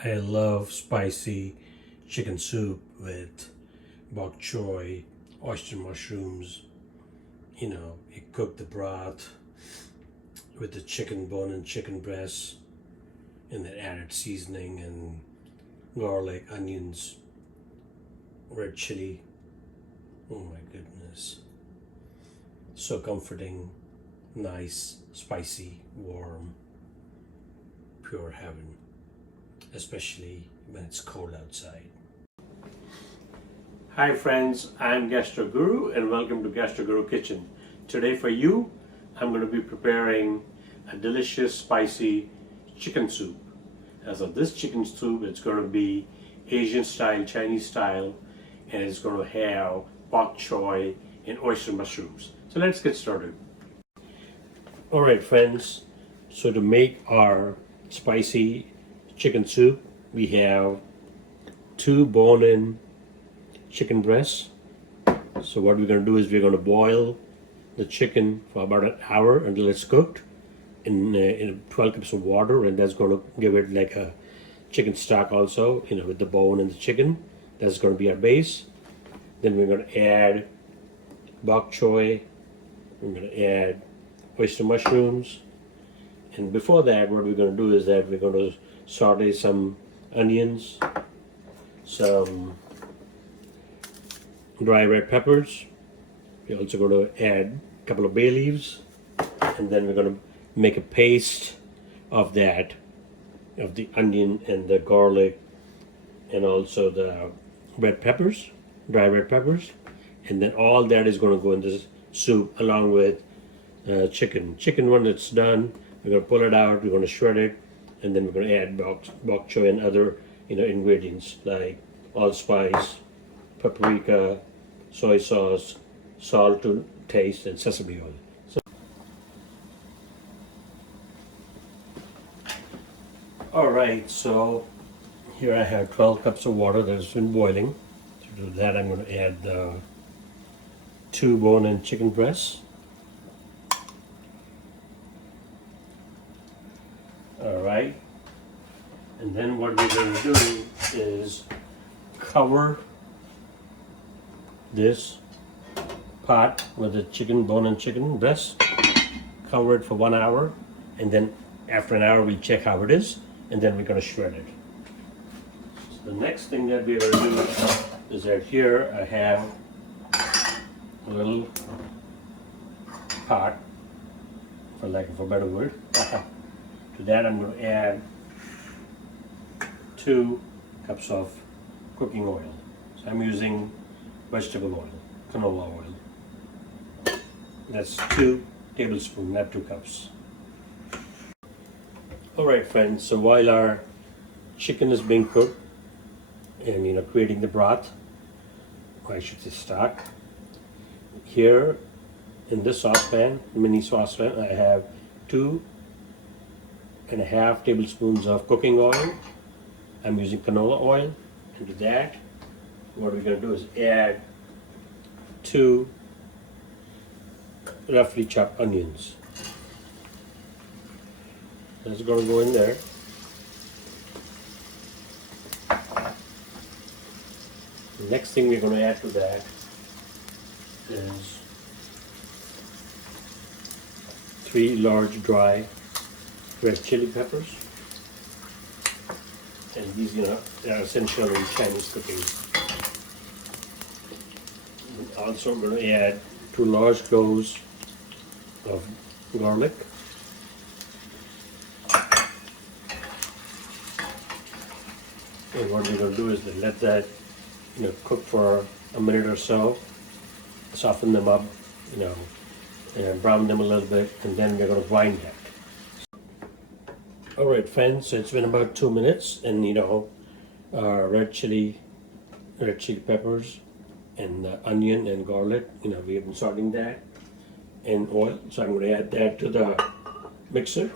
I love spicy chicken soup with bok choy, oyster mushrooms. You cook the broth with the chicken bone and chicken breast, and then added seasoning and garlic, onions, red chili. Oh my goodness. So comforting, nice, spicy, warm, pure heaven, especially when it's cold outside. Hi friends, I'm Gastro Guru and welcome to Gastro Guru Kitchen. Today for you, I'm going to be preparing a delicious spicy chicken soup. As of this chicken soup, it's going to be Asian style, Chinese style, and it's going to have bok choy and oyster mushrooms. So let's get started. Alright friends, so to make our spicy chicken soup, we have 2 bone-in chicken breasts. So what we're going to do is we're going to boil the chicken for about an hour until it's cooked in 12 cups of water, and that's going to give it like a chicken stock also, with the bone and the chicken. That's going to be our base. Then we're going to add bok choy, we're going to add oyster mushrooms, and before that what we're going to do is that we're going to saute some onions, some dry red peppers. We're also going to add a couple of bay leaves, and then we're going to make a paste of that, of the onion and the garlic and also the red peppers, dry red peppers, and then all that is going to go in this soup along with chicken. When it's done, we're going to pull it out, we're going to shred it, and then we're going to add bok choy and other ingredients like allspice, paprika, soy sauce, salt to taste, and sesame oil. Alright, so here I have 12 cups of water that has been boiling. To do that, I'm going to add the 2 bone-in chicken breasts. Alright, and then what we're going to do is cover this pot with the chicken bone and chicken breast, cover it for 1 hour, and then after an hour we'll check how it is, and then we're going to shred it. So the next thing that we're going to do is that here I have a little pot, for lack of a better word. To that I'm going to add 2 cups of cooking oil. So I'm using vegetable oil, canola oil. That's 2 tablespoons, not 2 cups. Alright friends, so while our chicken is being cooked and creating the broth, or I should say stock, here in this saucepan, mini saucepan, I have 2.5 tablespoons of cooking oil. I'm using canola oil, and to that what we're going to do is add 2 roughly chopped onions. That's going to go in there. The next thing we're going to add to that is 3 large dry red chili peppers. And these are essential in Chinese cooking. And also we're going to add 2 large cloves of garlic. And what we're going to do is to let that cook for a minute or so, soften them up, and brown them a little bit, and then we're going to grind that. Alright friends, so it's been about 2 minutes, and red chili peppers and onion and garlic, we have been sauteing that, and oil. So I'm going to add that to the mixer.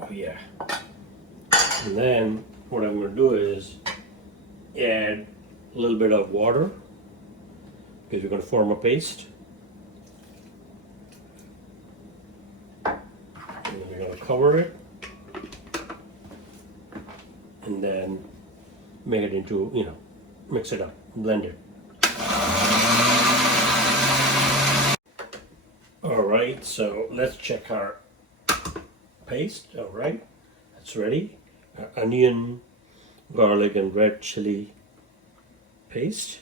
Oh yeah. And then what I'm going to do is add a little bit of water because we're going to form a paste. And then we're going to cover it and then make it into, mix it up, blend it. Alright, so let's check our paste. Alright, that's ready. Our onion, garlic, and red chili paste.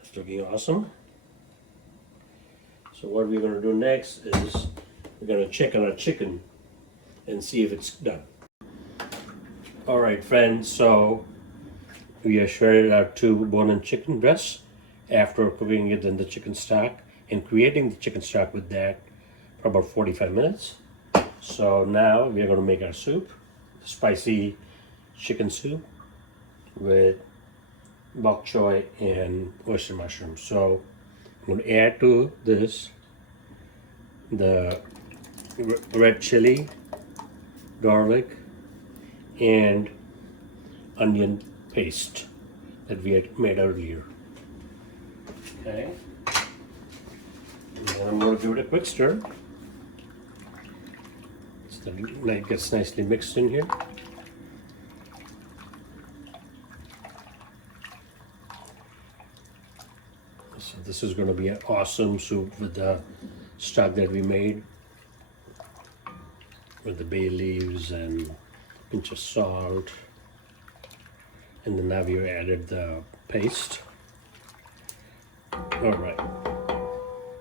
It's looking awesome. So what we're going to do next is we're going to check on our chicken and see if it's done. Alright friends, so we have shredded our 2 bone-in chicken breasts after cooking it in the chicken stock and creating the chicken stock with that for about 45 minutes. So now we are going to make our soup, spicy chicken soup with bok choy and oyster mushrooms. So I'm going to add to this the red chili, garlic, and onion paste that we had made earlier. Okay. And then I'm going to give it a quick stir so that it gets nicely mixed in here. So this is going to be an awesome soup with the stock that we made with the bay leaves and a pinch of salt. And then now we added the paste. Alright.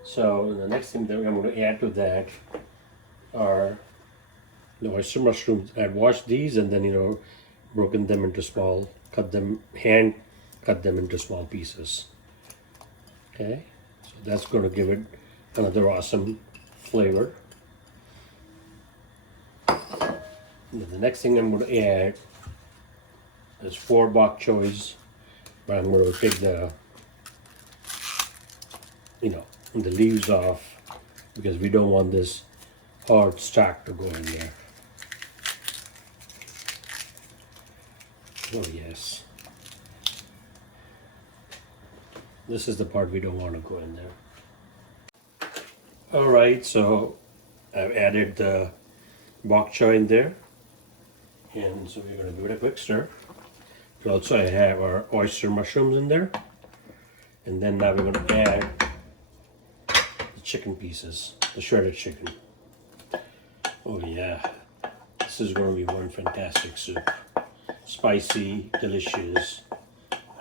So the next thing that I'm going to add to that are the oyster mushrooms. I washed these and then broken them into small, hand cut them into small pieces. Okay, so that's going to give it another awesome flavor. And the next thing I'm going to add is 4 bok choys, but I'm going to take the the leaves off because we don't want this hard stock to go in there. Oh yes, this is the part we don't want to go in there. Alright, so I've added the bok choy in there, and so we're going to give it a quick stir. We also have our oyster mushrooms in there, and then now we're going to add the chicken pieces, the shredded chicken. Oh yeah, this is going to be one fantastic soup. Spicy, delicious,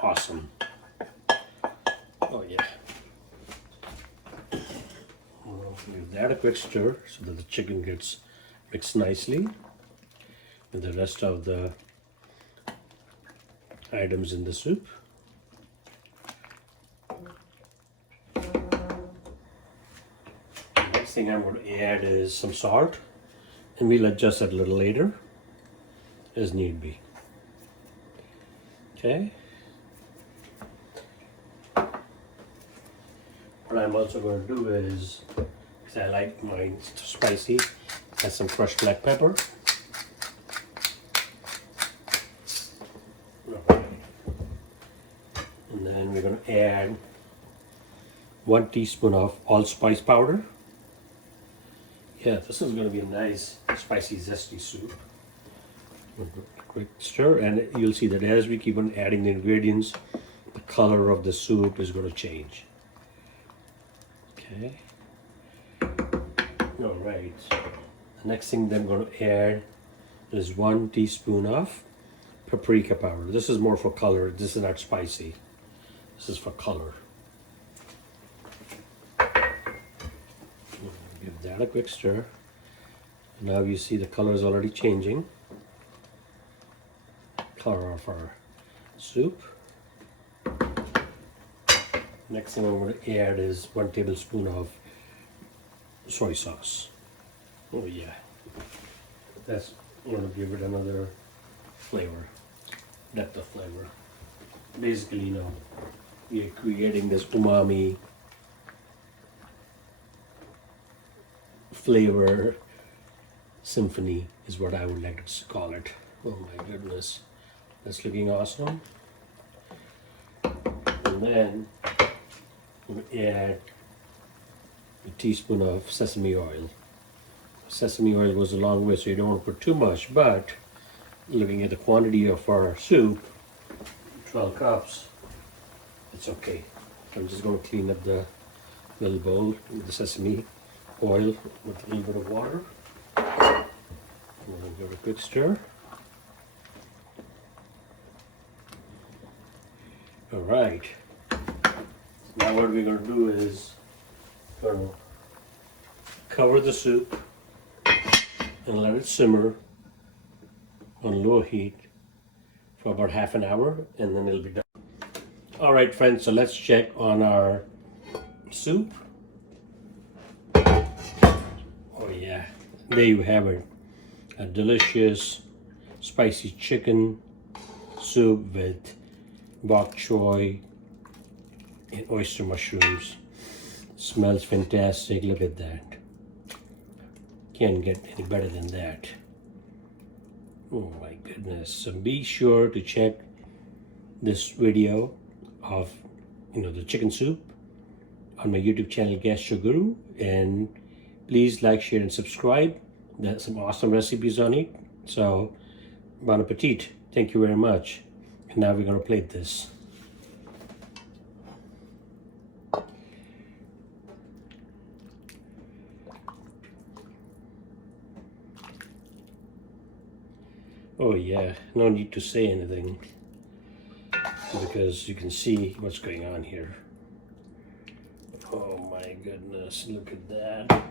awesome. Oh yeah. We'll give that a quick stir so that the chicken gets mixed nicely with the rest of the items in the soup. The next thing I'm going to add is some salt, and we'll adjust that a little later as need be. Okay. What I'm also going to do is, because I like mine spicy, add some crushed black pepper. And then we're going to add 1 teaspoon of allspice powder. Yeah, this is going to be a nice, spicy, zesty soup. Quick stir, and you'll see that as we keep on adding the ingredients, the color of the soup is going to change. Okay. All right. The next thing that I'm going to add is 1 teaspoon of paprika powder. This is more for color. This is not spicy. This is for color. Give that a quick stir. Now you see the color is already changing. Color of our soup. Next thing I'm going to add is 1 tablespoon of soy sauce. Oh yeah, that's going to give it another flavor, depth of flavor. Basically, we are creating this umami flavor symphony is what I would like to call it. Oh my goodness, that's looking awesome. And then add a teaspoon of sesame oil. Sesame oil goes a long way, so you don't want to put too much, but looking at the quantity of our soup, 12 cups, it's okay. I'm just going to clean up the little bowl with the sesame oil with a little bit of water. And give it a quick stir. All right. Now what we're going to do is going to cover the soup and let it simmer on low heat for about half an hour, and then it'll be done. All right, friends, so let's check on our soup. Oh yeah, there you have it. A delicious spicy chicken soup with bok choy and oyster mushrooms. Smells fantastic. Look at that. Can't get any better than that. Oh my goodness. So be sure to check this video of the chicken soup on my YouTube channel Gastro Guru, and please like, share and subscribe. There's some awesome recipes on it. So bon appetit. Thank you very much. And now we're going to plate this. Oh yeah, no need to say anything because you can see what's going on here. Oh my goodness, look at that.